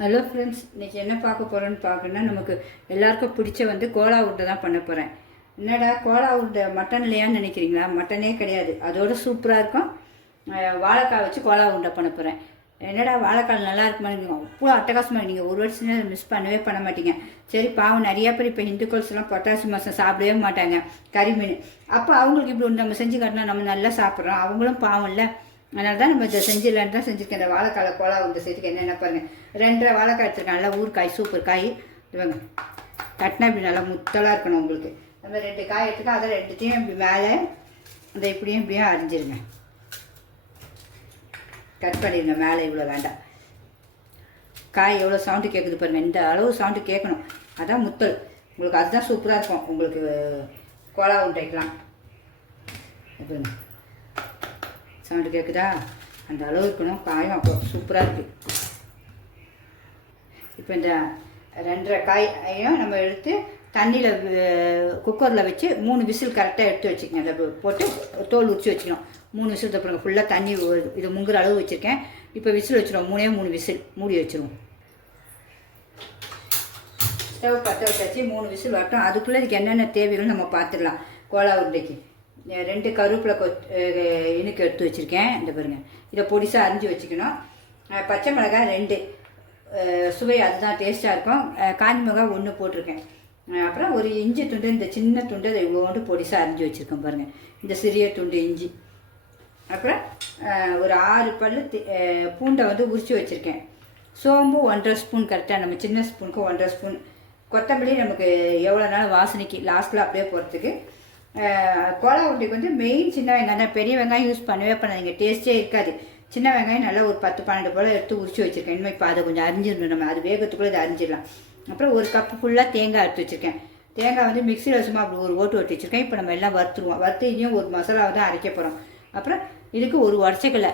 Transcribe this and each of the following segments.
Hello friends இன்றைக்கி என்ன பார்க்க போகிறோன்னு பார்க்கணுன்னா நமக்கு எல்லாருக்கும் பிடிச்ச வந்து கோலா உருண்டை தான் பண்ண போகிறேன் என்னடா கோலா உருண்டை மட்டன் இல்லையான்னு நினைக்கிறீங்களா? மட்டனே கிடையாது. அதோட சூப்பராக இருக்கும். வாழைக்காய் வச்சு கோலா உருண்டை பண்ண போகிறேன் என்னடா வாழைக்காய் நல்லா இருக்குமா? அவ்வளோ அட்டகாசமாக நீங்கள் ஒரு வருஷம் மிஸ் பண்ணவே பண்ண மாட்டீங்க. சரி பாவம் நிறையா பேர் இப்போ ஹிந்துக்கள்ஸ் பொட்டாசி மாதம் சாப்பிடவே மாட்டாங்க. கறி மீன். அப்போ அவங்களுக்கு இப்படி நம்ம செஞ்சு காட்டினா நம்ம நல்லா சாப்பிட்றோம். அவங்களும் பாவம் இல்லை. அதனால தான் நம்ம இதை செஞ்சிடலான்னு தான் செஞ்சுருக்கேன்? இந்த வாழைக்கால கோலா வந்து செய்துக்கு என்னென்ன பாருங்கள் ரெண்டரை வாழைக்காய் எடுத்துருக்கேன். நல்லா ஊறுக்காய் சூப்பர் காய். இவங்க கட்டினா இப்படி நல்லா முத்தலாக இருக்கணும் உங்களுக்கு. அந்த ரெண்டு காய் எடுத்துக்க அதை ரெண்டுத்தையும் இப்படி மேலே அந்த இப்படியும் இப்படியும் அரிஞ்சிருங்க. கட் பண்ணிடுங்க மேலே இவ்வளோ வேண்டாம். காய் எவ்வளோ சவுண்டு கேட்குது பாருங்கள் இந்த அளவு சவுண்டு கேட்கணும். அதான் முத்தல். உங்களுக்கு அதுதான் சூப்பராக இருக்கும். உங்களுக்கு கோலா உண்டைக்கலாம் பாருங்க. சவுண்டு கேட்குதா அந்த அளவு இருக்கணும். காயும் அவ்வளோ சூப்பராக இருக்குது இப்போ இந்த ரெண்டரை காயையும் நம்ம எடுத்து தண்ணியில் குக்கரில் வச்சு மூணு விசில் கரெக்டாக எடுத்து வச்சுக்கணும். அதை போட்டு தோல் உரிச்சு வச்சுக்கணும் மூணு விசில் தப்புறங்க ஃபுல்லாக தண்ணி ஒரு- இது முங்குற அளவு வச்சுருக்கேன். இப்போ விசில் வச்சுருவோம். மூணே மூணு விசில் மூடி வச்சுருவோம். ஸ்டவ் பற்ற வச்சாச்சு. மூணு விசில் வரட்டும். அதுக்குள்ளே இதுக்கு என்னென்ன தேவைகள் நம்ம பார்த்துடலாம். கோலா உருண்டைக்கு. ரெண்டு கருவேப்பிலை கொத் இனுக்கு எடுத்து வச்சுருக்கேன். இந்த பாருங்கள் இதை பொடிசாக அரிஞ்சு வச்சுக்கணும். பச்சை மிளகாய் ரெண்டு. சுவை அதுதான் டேஸ்ட்டாக இருக்கும். காஞ்சி காஞ்ச மிளகாய் ஒன்று போட்டிருக்கேன். அப்புறம் ஒரு இஞ்சி துண்டு இந்த சின்ன துண்டு அதை இவ்வளோண்டு பொடிசாக அரிஞ்சு வச்சுருக்கேன் பாருங்கள் இந்த சிறிய துண்டு இஞ்சி. அப்புறம் ஒரு ஆறு பல் பூண்டை வந்து உரித்து வச்சுருக்கேன். சோம்பு ஒன்றரை ஸ்பூன் கரெக்டாக நம்ம சின்ன ஸ்பூனுக்கு ஒன்றரை ஸ்பூன். கொத்தமல்லி நமக்கு எவ்வளோ நாள் வாசனைக்கு லாஸ்ட்டில் அப்படியே போகிறதுக்கு கோலா உருண்டைக்கு வந்து மெயின் சின்ன வெங்காயம் தான். பெரிய வெங்காயம் யூஸ் பண்ணவே பண்ணாதீங்க. டேஸ்ட்டே இருக்காது. சின்ன வெங்காயம் நல்லா ஒரு பத்து பன்னெண்டு போல் எடுத்து உரிச்சு வச்சுருக்கேன். இனிமேல் இப்போ அதை கொஞ்சம் அரிஞ்சிடணும் நம்ம. அது வேகத்துக்குள்ளே இதை அரிஞ்சிடலாம். அப்புறம் ஒரு கப்பு ஃபுல்லாக தேங்காய் எடுத்து வச்சுருக்கேன். தேங்காய் வந்து மிக்சியில் சும்மா அப்படி ஒரு ஓட்டு ஓட்டி வச்சுருக்கேன். இப்போ நம்ம எல்லாம் வறுத்துருவோம். வறுத்து இதையும் ஒரு மசாலாவை தான் அரைக்க போகிறோம் அப்புறம் இதுக்கு ஒரு உடச்சக்கலை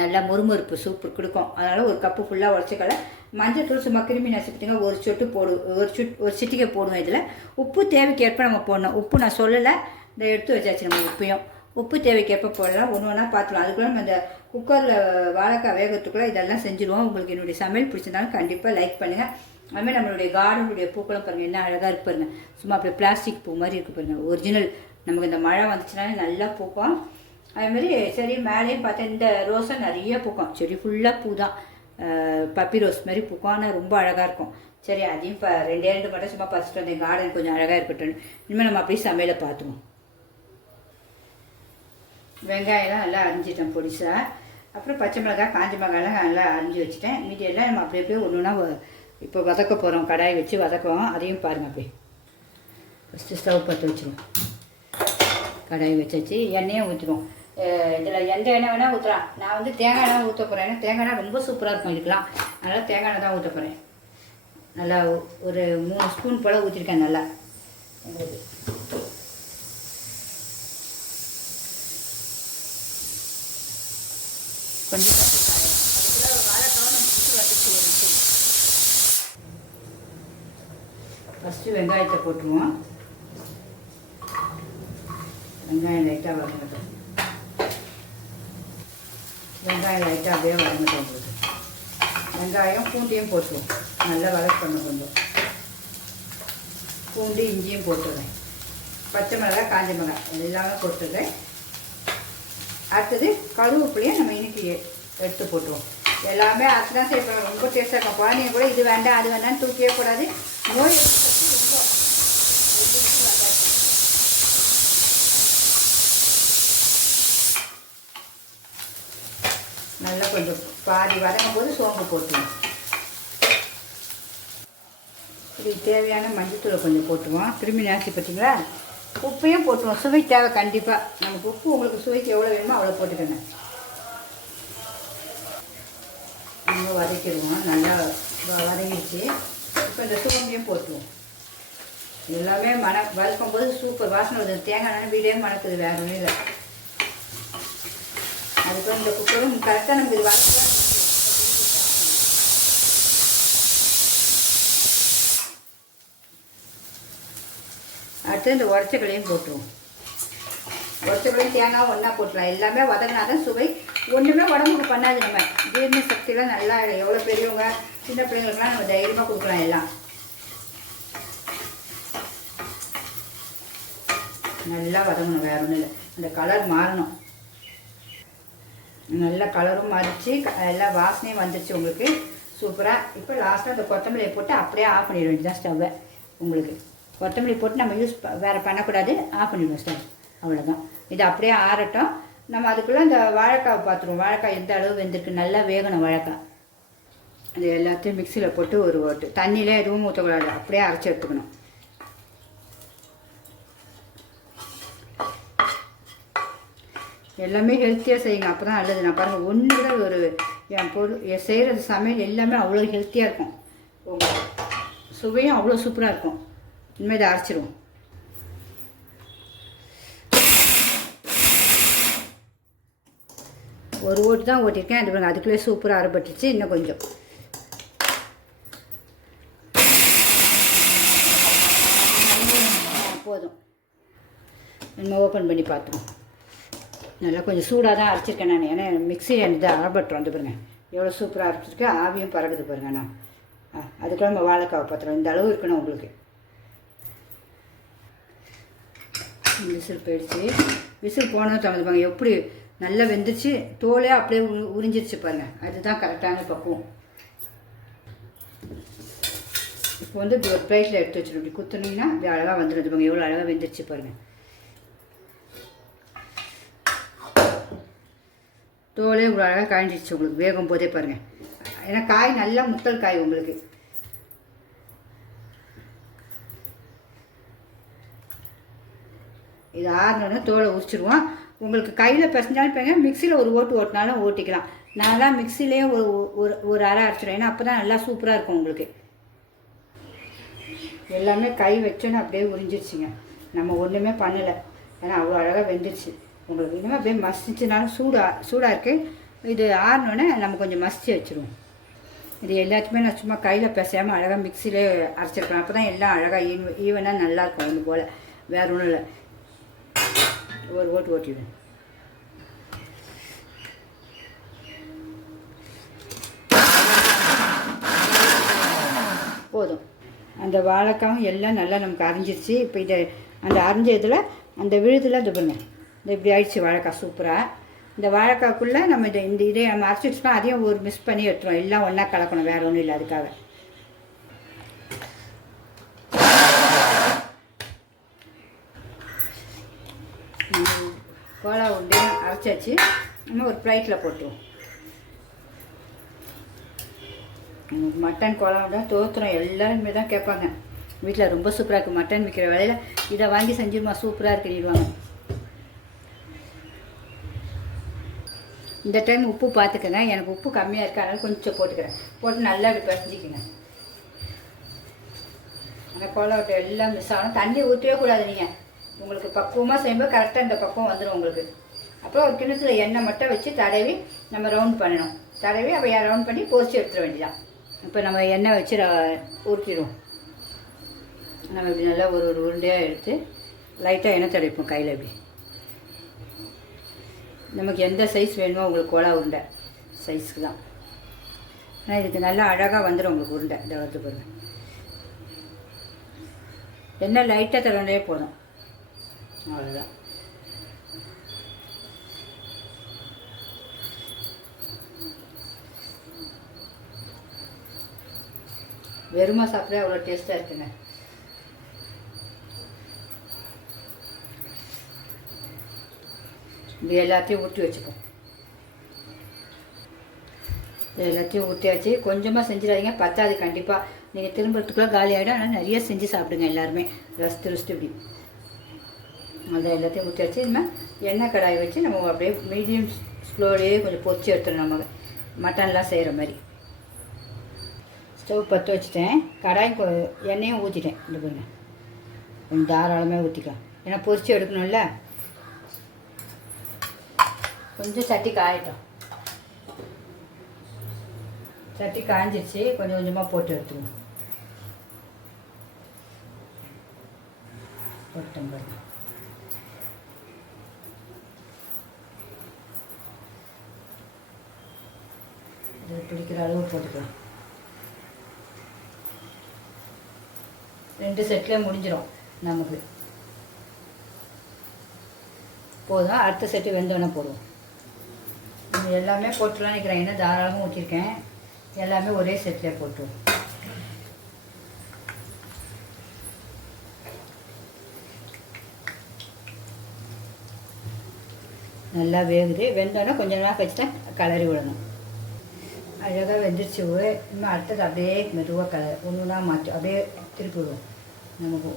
நல்லா முறுமுறுப்பு சூப்பர் கொடுக்கும். அதனால் ஒரு கப்பு ஃபுல்லாக உடச்சக்கலை மஞ்சள் தூள் சும்மா கிருமி நசுக்கிட்டுங்க ஒரு சொட்டு போடு ஒரு சுட் ஒரு சிட்டிகை போடுவோம் இதில். உப்பு தேவைக்கேற்ப நம்ம போடணும். உப்பு நான் சொல்லலை. இந்த எடுத்து வச்சாச்சு நம்ம உப்பையும். உப்பு தேவைக்கேற்ப போடலாம். ஒன்று ஒன்றா பார்த்துக்கலாம் அதுக்குள்ள நம்ம இந்த குக்கரில் வாழைக்காய் வேகத்துக்குள்ளே இதெல்லாம் செஞ்சுருவோம். உங்களுக்கு என்னுடைய சமையல் பிடிச்சிருந்தாலும் கண்டிப்பாக லைக் பண்ணுங்கள் அதுமாதிரி நம்மளுடைய கார்டனுடைய பூக்களும் பாருங்கள் என்ன அழகாக இருக்கு பாருங்கள் சும்மா அப்படியே பிளாஸ்டிக் பூ மாதிரி இருக்குது பாருங்கள் ஒரிஜினல் நமக்கு இந்த மழை வந்துச்சுனாலே நல்லா பூக்கும். அதுமாரி சரி மேலேயும் பார்த்தா இந்த ரோஸை நிறைய பூக்கும். செடி ஃபுல்லாக பூ தான் பப்பி ரோஸ் மாதிரி பூக்கும் ஆனால் ரொம்ப அழகாக இருக்கும். சரி அதையும் இப்போ ரெண்டே ரெண்டு மட்டும் சும்மா பறிச்சுட்டு வந்தேன். கார்டன் கொஞ்சம் அழகாக இருக்கட்டும் இனிமேல் நம்ம அப்படியே சமையலை பார்த்துவோம். வெங்காயம்லாம் நல்லா அரிஞ்சிட்டேன் பொடிசா. அப்புறம் பச்சை மிளகாய் காஞ்ச மிளகாயெல்லாம் நல்லா அரிஞ்சு வச்சுட்டேன். மீதி எல்லாம் நம்ம அப்படியே அப்படியே ஒன்று ஒன்றா இப்போ வதக்க போகிறோம் கடாய் வச்சு வதக்குவோம். அதையும் பாருங்கள் அப்படியே. ஃபஸ்ட்டு ஸ்டவ் பற்ற வச்சுருவோம். கடாய் வச்சாச்சு. எண்ணெயும் ஊற்றிடுவோம் இதில் எந்த எண்ணெய் வேணால் ஊற்றலாம் நான் வந்து தேங்காய் எண்ணெய் ஊற்ற போகிறேன் ஏன்னா தேங்காய் எண்ணெய் ரொம்ப சூப்பராக இருக்கும் இதுக்கெலாம் அதனால் தேங்காய் எண்ணெய் தான் ஊற்ற போகிறேன் நல்லா ஒரு மூணு ஸ்பூன் போல் ஊற்றிருக்கேன் நல்லா. கொஞ்சம் ஃபஸ்ட்டு வெங்காயத்தை போட்டுருவோம். வெங்காயம் லைட்டாக வதங்கட்டும் வெங்காயம் லைட்டாக அப்படியே வதங்கட்டும் உங்களுக்கு. வெங்காயம் பூண்டையும் போட்டுருவோம் நல்லா வதக்கணும் கொஞ்சம் பூண்டு இஞ்சியும் போட்டுடுறேன் பச்சை மிளகாய் காஞ்ச மிளகாய். எல்லாமே போட்டுடுறேன் அடுத்தது கருவேப்பிலையும் நம்ம இன்னைக்கு எடுத்து போட்டுருவோம். எல்லாமே அதுதான் செய்யப்போம் ரொம்ப டேஸ்ட்டாக இருக்கும். குழந்தைங்க கூட இது வேண்டாம் அது வேண்டாம்னு தூக்கவே கூடாது. நோய் எதிர்ப்பு சக்தி ரொம்ப ரெண்டு நிமிஷம் வந்தாச்சு. நல்லா கொஞ்சம் பாதி வதங்கும் போது சோம்பு போட்டுருவோம். இது தேவையான மஞ்சத்தூளை கொஞ்சம் போட்டுருவோம். திரும்பி நாசி பார்த்தீங்களா? உப்பையும் போட்டுவோம் சுவை தேவை கண்டிப்பாக நமக்கு உப்பு உங்களுக்கு சுவைக்கு எவ்வளோ வேணுமோ அவ்வளோ போட்டுக்கோங்க. நம்ம வதக்கிடுவோம். நல்லா வதங்கிடுச்சு. இப்போ இந்த சோம்பையும் போட்டுருவோம். எல்லாமே மண வதக்கும் போது சூப்பர். வாசனை வருது. தேங்காய் எண்ணெய் வீடே மணக்குது. வேற ஒன்றும் இல்லை. அதுக்கு இந்த குக்கரும் கரெக்டாக நம்ம இது வதக்க அடுத்து இந்த உடச்சக்களையும் போட்டுருவோம். உடச்சக்கலையும் தேங்காய் ஒன்றா போட்டுலாம் எல்லாமே வதங்கினா தான் சுவை. ஒன்றுமே உடம்புக்கு பண்ணாது நம்ம. ஜீரண சக்தியெலாம் நல்லா எவ்வளோ பெரியவங்க சின்ன பிள்ளைங்களுக்குலாம் நம்ம தைரியமாக கொடுக்கலாம் எல்லாம். நல்லா வதங்கணும் வேற ஒன்றும் இல்லை. அந்த கலர் மாறணும். நல்லா கலரும் மறித்து எல்லா வாசனையும் வந்துருச்சு உங்களுக்கு. சூப்பராக இப்போ லாஸ்ட்டாக அந்த கொத்தமல்லியை போட்டு அப்படியே ஆஃப் பண்ணிட வேண்டியதான் ஸ்டவ்வை உங்களுக்கு. கொத்தமல்லி போட்டு நம்ம யூஸ் ப- வேறு பண்ணக்கூடாது. ஆஃப் பண்ணிடுவோம் ஸ்டவ் அவ்வளோதான் இது அப்படியே ஆறட்டும். நம்ம அதுக்குள்ளே அந்த வாழைக்காவை பார்த்துருவோம். வாழைக்காய் எந்த அளவு வெந்திருக்கு? நல்லா வேகணும் வாழைக்காய். அது எல்லாத்தையும் மிக்சியில் போட்டு ஒரு ஓட்டு. தண்ணியில் எதுவும் ஊற்றக்கூடாது அப்படியே அரைச்சி எடுத்துக்கணும். எல்லாமே ஹெல்த்தியாக செய்யுங்க. அப்போ தான் நல்லது. நான் பாருங்கள் ஒன்று தான் ஒரு என் பொருள் என் சமையல் எல்லாமே அவ்வளோ ஹெல்த்தியாக இருக்கும். சுவையும் அவ்வளோ சூப்பராக இருக்கும். இனிமேல் இதை அரைச்சிடுவோம் ஒரு ஓட்டு தான் ஓட்டியிருக்கேன். அது அதுக்குள்ளே சூப்பராக அரைப்பட்டுச்சு இன்னும் கொஞ்சம். போதும். நம்ம ஓப்பன் பண்ணி பார்த்துருவோம். நல்லா கொஞ்சம் சூடாக தான் அரைச்சிருக்கேன் நான். ஏன்னா மிக்சி எனக்கு அரைப்பட்டுரும் வந்து பாருங்க எவ்வளோ சூப்பராக அரைச்சிருக்கேன் ஆவியும் பறகுது பாருங்க நான் ஆ அதுக்குள்ள நம்ம வாழைக்காவை பத்திரம். இந்த அளவு இருக்கணும் உங்களுக்கு. விசில் போயிடுச்சு. விசில் போனதும் தகுந்த பாருங்க எப்படி நல்லா வெந்துச்சு. தோலே அப்படியே உறிஞ்சிருச்சு பாருங்க. அதுதான் கரெக்டான பக்குவம். இப்போ வந்து ஒரு பிளேட்டில் எடுத்து வச்சிடும் இப்படி குத்துனீங்கன்னா இப்படி அழகாக வந்துடுது பாருங்கள் எவ்வளோ அழகாக வெந்துருச்சு பாருங்கள் தோலே இவ்வளோ அழகாக காய்ஞ்சிடுச்சு உங்களுக்கு. வேகும் போதே பாருங்கள் ஏன்னா காய் நல்லா முத்தல் காய் உங்களுக்கு. இது ஆறினோடனே தோலை உரிச்சிடுவோம் உங்களுக்கு கையில் பிசைஞ்சாலும் போங்க மிக்சியில் ஒரு ஓட்டு ஓட்டினாலும் ஓட்டிக்கலாம். நான்லாம் மிக்சிலே ஒரு ஒரு ஒரு அரை அரைச்சிடுவேன் ஏன்னா அப்போ தான் நல்லா சூப்பராக இருக்கும் உங்களுக்கு. எல்லாமே கை வச்சோன்னு அப்படியே உறிஞ்சிருச்சுங்க. நம்ம ஒன்றுமே பண்ணலை. ஏன்னா அவ்வளோ அழகாக வெந்துருச்சு. உங்களுக்கு இன்னும் அப்படியே மசிச்சுனாலும் சூடாக சூடாக இருக்குது இது ஆறினோடனே நம்ம கொஞ்சம் மசிச்சு வச்சுருவோம். இது எல்லாத்தையுமே நான் சும்மா கையில் பேசாமல் அழகாக மிக்சியிலே அரைச்சிருக்கேன் அப்போ தான் எல்லாம் அழகாக ஈவ் ஈவனாக நல்லாயிருக்கும் இது போல். வேற ஒன்றும் இல்லை. ஒரு ஓட்டு ஓட்டிடுவேன். போதும். அந்த வாழைக்காவும் எல்லாம் நல்லா நமக்கு அரைஞ்சிருச்சு. இப்போ இதை அந்த அரைஞ்ச இதில் அந்த விழுதில் இது பண்ணுங்க இந்த இப்படி ஆயிடுச்சு வாழைக்காய் சூப்பராக இந்த வாழைக்காய்க்குள்ளே நம்ம இதை இந்த இதே நம்ம அரைச்சி வச்சுப்போம் அதையும் ஒரு மிஸ் பண்ணி எடுத்துரும் எல்லாம் ஒன்றா கலக்கணும் வேறு ஒன்றும் இல்லை அதுக்காக. கோலா உண்டையும் அரைச்சாச்சு. நம்ம ஒரு ப்ளைட்டில் போட்டுருவோம். மட்டன் குழம்பு தான் தோத்துறோம் எல்லாருமே தான் கேட்பாங்க. வீட்டில் ரொம்ப சூப்பராக இருக்குது மட்டன் விற்கிற வேலையில் இதை வாங்கி செஞ்சிருமா? சூப்பராக இருக்குன்னு இந்த டைம் உப்பு பார்த்துக்கங்க எனக்கு உப்பு கம்மியாக இருக்கு. அதனால் கொஞ்சம் போட்டுக்கிறேன். போட்டு நல்லா அப்படி பிசைஞ்சிக்கங்க. அந்த கோலவட்டை எல்லாம் மிஸ் ஆகணும். தண்ணி ஊற்றவே கூடாது நீங்கள் உங்களுக்கு பக்குவமாக செய்யும்போது கரெக்டாக இந்த பக்குவம் வந்துடும் உங்களுக்கு. அப்புறம் ஒரு கிணத்துல எண்ணெய் மட்டும் வச்சு தடவி நம்ம ரவுண்ட் பண்ணணும். தடவி அப்போ ரவுண்ட் பண்ணி போஸ்ட் எடுத்துட வேண்டியதான் இப்போ நம்ம எண்ணெய் வச்சு ஊற்றிடுவோம். நம்ம இப்படி நல்லா ஒரு ஒரு உருண்டையாக எடுத்து லைட்டாக எண்ணெய் தடவிப்போம் கையில் இப்படி. நமக்கு எந்த சைஸ் வேணுமோ உங்களுக்கு கோலா உருண்டை சைஸ்க்கு தான். ஆனால் இதுக்கு நல்லா அழகாக வந்துடும் உங்களுக்கு உருண்டை. இதை வந்து பாருங்க. என்ன லைட்டாக தடவிலே போதும். அவ்வளோதான் வெறுமா சாப்பிட அவ்வளோ டேஸ்ட்டாக இருக்குங்க. இப்படி எல்லாத்தையும் ஊற்றி வச்சுப்போம் இது எல்லாத்தையும் ஊற்றியாச்சு கொஞ்சமாக செஞ்சிடாதீங்க பத்தாது கண்டிப்பாக நீங்கள் திரும்புறதுக்குள்ளே காலி ஆகிடும் ஆனால் நிறைய செஞ்சு சாப்பிடுங்க எல்லாருமே ரசித்து ருசித்து இப்படி அதை எல்லாத்தையும் ஊற்றியாச்சு இனிமேல் எண்ணெய் கடாய் வச்சு நம்ம அப்படியே மீடியம் ஸ்லோலேயே கொஞ்சம் பொரிச்சு எடுத்துடணும் நம்ம மட்டன்லாம் செய்கிற மாதிரி ஸ்டவ் பற்ற வச்சுட்டேன் கடாயும் கொ- எண்ணெயும் ஊற்றிட்டேன் இந்த பாருங்க கொஞ்சம் தாராளமாக ஊற்றிக்கலாம் ஏன்னா பொரிச்சு எடுக்கணும்ல கொஞ்சம் சட்டி காயட்டும். சட்டி காய்ஞ்சிருச்சு கொஞ்சம் கொஞ்சமாக போட்டு எடுத்துக்கணும். போட்டு பிடிக்கிற அளவு போட்டுக்கலாம். ரெண்டு செட்டில் முடிஞ்சிடும் நமக்கு. போதும். அடுத்த செட்டு வெந்தோடனே போடுவோம். எல்லாமே போட்டுலாம் நிற்கிறேன் என்ன தாராளமாக ஊற்றிருக்கேன் எல்லாமே ஒரே செட்டில் போட்டு. நல்லா வேகுது. வெந்தோடனே கொஞ்ச நேரம் கழிச்சு தான் கலரி விடணும். அழகாக வெந்துருச்சு இன்னும் அடுத்தது அப்படியே மெதுவாக கலர் ஒன்று ஒன்றா மாற்றி அப்படியே திருப்பி விடுவோம். நமக்கு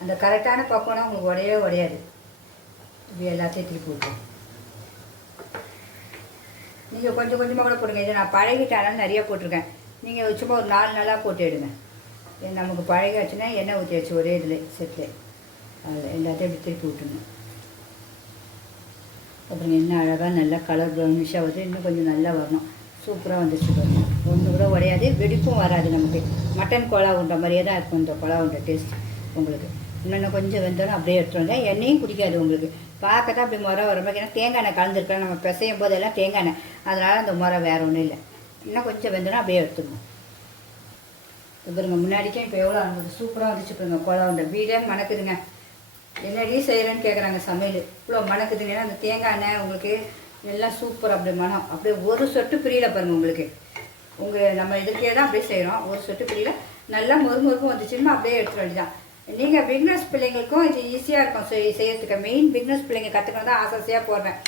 அந்த கரெக்டான பக்குவம்னா உங்களுக்கு உடையவே உடையாது. இப்படி எல்லாத்தையும் திருப்பி விட்டுருவோம். நீங்கள் கொஞ்சம் கொஞ்சமாக கூட போடுங்க. இதை நான் பழகிட்டாலும் நிறையா போட்டிருக்கேன். நீங்கள் சும்மா ஒரு நாலு நாளாக போட்டு எடுங்க. நமக்கு பழகாச்சுன்னா எண்ணெய் ஊற்றி வச்சு ஒரே இதில் செத்து அதில் எல்லாத்தையும் இப்படி திருப்பி விட்டுருங்க. அப்புறம் எண்ணெய் அழகாக நல்லா கலர் ப்ரௌனிஷாக வருது. இன்னும் கொஞ்சம் நல்லா வரணும். சூப்பராக வந்துச்சு ஒன்று கூட உடையாது. வெடிப்பும் வராது நமக்கு. மட்டன் கொலா உண்ட மாதிரியே தான் இருக்கும் இந்த கொலா உண்ட டேஸ்ட் உங்களுக்கு. இன்னும் கொஞ்சம் வெந்தாலும் அப்படியே எடுத்துட்டு வந்தேன் எண்ணெயும் குடிக்காது உங்களுக்கு. பார்க்கத்தான் அப்படி முறை வரும் ஏன்னா தேங்காய் எண்ணெய் கலந்துருக்கேன் நம்ம பிசையும் போதெல்லாம் தேங்காய் எண்ணெய். அதனால் அந்த முறை வேறு ஒன்றும் இல்லை. இன்னும் கொஞ்சம் வெந்தோன்னா அப்படியே எடுத்துக்கணும் இப்போ பாருங்க முன்னாடிக்கே இப்போ எவ்வளோ அனுபவம். சூப்பராக வந்துச்சு பாருங்க கொலா அந்த வீடே மணக்குதுங்க. என்னடி செய்கிறேன்னு கேட்குறாங்க சமையல். இவ்வளோ மணக்குதுங்க. ஏன்னா அந்த தேங்காய் எண்ணெய் உங்களுக்கு எல்லாம் சூப்பர் அப்படி மனம் அப்படியே ஒரு சொட்டு பிரியல பாருங்க உங்களுக்கு. உங்கள் நம்ம இதுக்கே தான் அப்படியே செய்கிறோம் ஒரு சொட்டு பிரியல. நல்லா மொறு மொறுக்கும் வந்துச்சுன்னா அப்படியே எடுத்துட வேண்டியதான் நீங்கள் பிக்னஸ் பிள்ளைங்களுக்கும் இது ஈஸியாக இருக்கும். செய் செய்யறதுக்கு மெயின் பிக்னஸ் பிள்ளைங்க கற்றுக்கணும் தான் ஆசையாக போடுறேன்.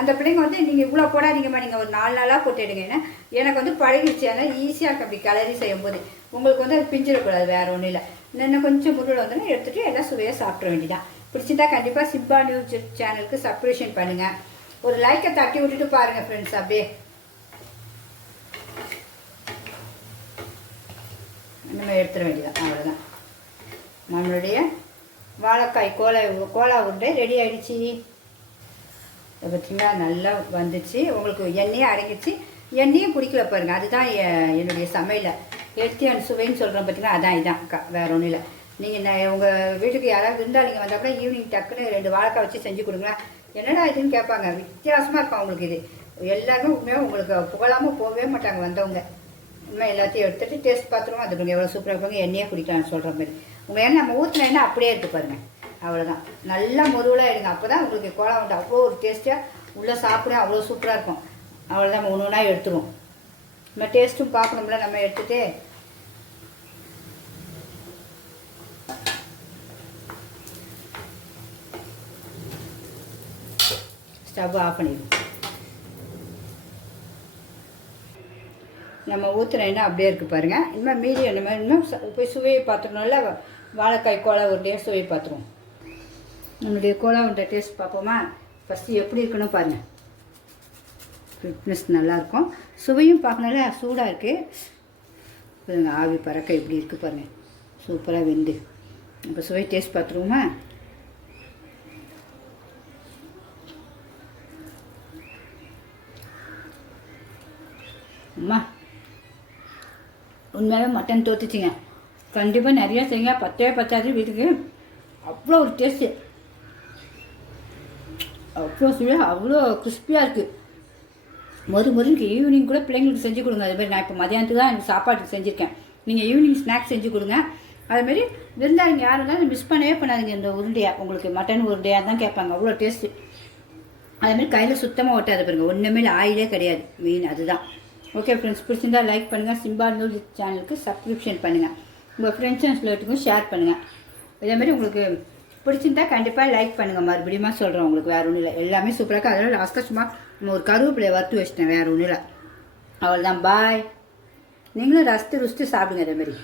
அந்த பிள்ளைங்க வந்து நீங்கள் இவ்வளோ போடாதீங்கம்மா நீங்கள் ஒரு நாலு நாளாக போட்டுடுங்க ஏன்னா எனக்கு வந்து பழகிடுச்சு அதனால் ஈஸியாக இருக்கும் அப்படி கலரி செய்யும்போது. உங்களுக்கு வந்து அது பிஞ்சிடக்கூடாது வேறு ஒன்றும் இல்லை. இன்னும் கொஞ்சம் முருள் வந்தோன்னா எடுத்துகிட்டு எல்லாம் சுவையாக சாப்பிட வேண்டியதான் பிடிச்சிருந்தா கண்டிப்பாக சிம்பா நியூஸ் சேனலுக்கு சப்ஸ்கிரிப்ஷன் பண்ணுங்கள் ஒரு லைக்கை தட்டி விட்டுட்டு பாருங்கள் ஃப்ரெண்ட்ஸ் அப்படியே. நம்ம எடுத்துட வேண்டியதான் அவ்வளோதான் நம்மளுடைய வாழைக்காய் கோலா கோலா உருண்டை ரெடி ஆகிடுச்சி இதை பார்த்தீங்களா? நல்லா வந்துச்சு. உங்களுக்கு எண்ணெயே அடங்கிச்சு எண்ணெயும் பிடிக்கல பாருங்கள் அதுதான் எ- என்னுடைய சமையல. ஹெல்த்தியான சுவைன்னு சொல்கிறோம் பார்த்தீங்கன்னா அதான் இதான். க வேற ஒன்றும் இல்லை. நீங்கள் நான் உங்கள் வீட்டுக்கு யாராவது விருந்தாளிங்க வந்தால் கூட ஈவினிங் டக்குன்னு ரெண்டு வாழைக்காய் வச்சு செஞ்சு கொடுங்க என்னடா இதுன்னு கேட்பாங்க. வித்தியாசமாக இருக்கும் அவங்களுக்கு இது. எல்லாருமே உண்மையாக உங்களுக்கு புகழாமல் போகவே மாட்டாங்க வந்தவங்க. உண்மை எல்லாத்தையும் எடுத்துட்டு டேஸ்ட் பார்த்துருவோம் அது கொஞ்சம் எவ்வளோ சூப்பராக இருப்பாங்க எண்ணெயே குடிக்கலாம்னு சொல்கிற மாதிரி. உங்கள் எண்ணெய் நம்ம ஊற்றின எண்ணெய் அப்படியே எடுத்து பாருங்க. அவ்வளோதான் நல்லா முருவலாக எடுங்க. அப்போ தான் உங்களுக்கு கோலா வந்து அவ்வளோ ஒரு டேஸ்ட்டாக உள்ளே சாப்பிட அவ்வளோ சூப்பராக இருக்கும். அவ்வளோதான் நம்ம ஒன்று ஒன்றா எடுத்துருவோம். நம்ம டேஸ்ட்டும் பார்க்கணும்ல நம்ம எடுத்துகிட்டே ஸ்டவ் ஆஃப் பண்ணிடுவோம். நம்ம ஊற்றுன அப்படியே இருக்குது பாருங்கள் இனிமேல் மீதி நம்ம இன்னும் ச- போய் சுவையை பார்த்துக்கணும்ல வாழைக்காய் கோலா உருண்டையாக சுவையை பார்த்துருவோம். நம்மளுடைய கோலா உருண்டை டேஸ்ட் பார்ப்போமா? ஃபஸ்ட்டு எப்படி இருக்குன்னு பாருங்கள் ஃபிட்னஸ் நல்லாயிருக்கும் சுவையும் பார்க்கணும்ல சூடாக இருக்குது ஆவி பறக்க எப்படி இருக்குது பாருங்கள் சூப்பராக வெந்து. இப்போ சுவை டேஸ்ட் பார்த்துருவோமா? அம்மா உண்மையாகவே மட்டன் தோத்துச்சிங்க. கண்டிப்பாக நிறையா செய்யுங்க. பத்தே பத்தாது வீட்டுக்கு. அவ்வளோ ஒரு டேஸ்ட்டு அவ்வளோ சுவையாக அவ்வளோ கிறிஸ்பியாக இருக்குது மொறு மொறுக்கு ஈவினிங் கூட பிள்ளைங்களுக்கு செஞ்சு கொடுங்க. அது மாதிரி நான் இப்போ மதியானத்துக்கு தான் எனக்கு சாப்பாட்டுக்கு செஞ்சுருக்கேன். நீங்கள் ஈவினிங் ஸ்நாக்ஸ் செஞ்சு கொடுங்க. அதுமாரி விருந்தாளிங்க யாரும் இருந்தாலும் மிஸ் பண்ணவே பண்ணாதீங்க இந்த உருண்டையா. உங்களுக்கு மட்டன் உருண்டையாக தான் கேட்பாங்க. அவ்வளோ டேஸ்ட்டு அதேமாதிரி கையில் சுத்தமாக ஒட்டாது பாருங்க. ஒன்றுமே ஆயிலே கிடையாது. மெயின் அதுதான். ஓகே ஃப்ரெண்ட்ஸ் பிடிச்சிருந்தா லைக் பண்ணுங்கள் சிம்பா நியூஸ் சேனலுக்கு சப்ஸ்கிரிப்ஷன் பண்ணுங்கள் உங்கள் ஃப்ரெண்ட்ஸ் அண்ட் ரிலேட்டிவ்க்கும் ஷேர் பண்ணுங்கள் இதேமாதிரி உங்களுக்கு பிடிச்சிருந்தா கண்டிப்பாக லைக் பண்ணுங்கள் மறுபடியும் சொல்கிறேன் உங்களுக்கு வேறு ஒன்றும் இல்லை. எல்லாமே சூப்பராக இருக்குது அதனால் லாஸ்ட்டாக சும்மா நம்ம ஒரு கருவேப்பிலையை வறுத்து வச்சிட்டேன் வேறு ஒன்றும் இல்லை. அவ்வளோதான் பாய் நீங்களும் ரசித்து ருசித்து சாப்பிடுங்க அதேமாதிரி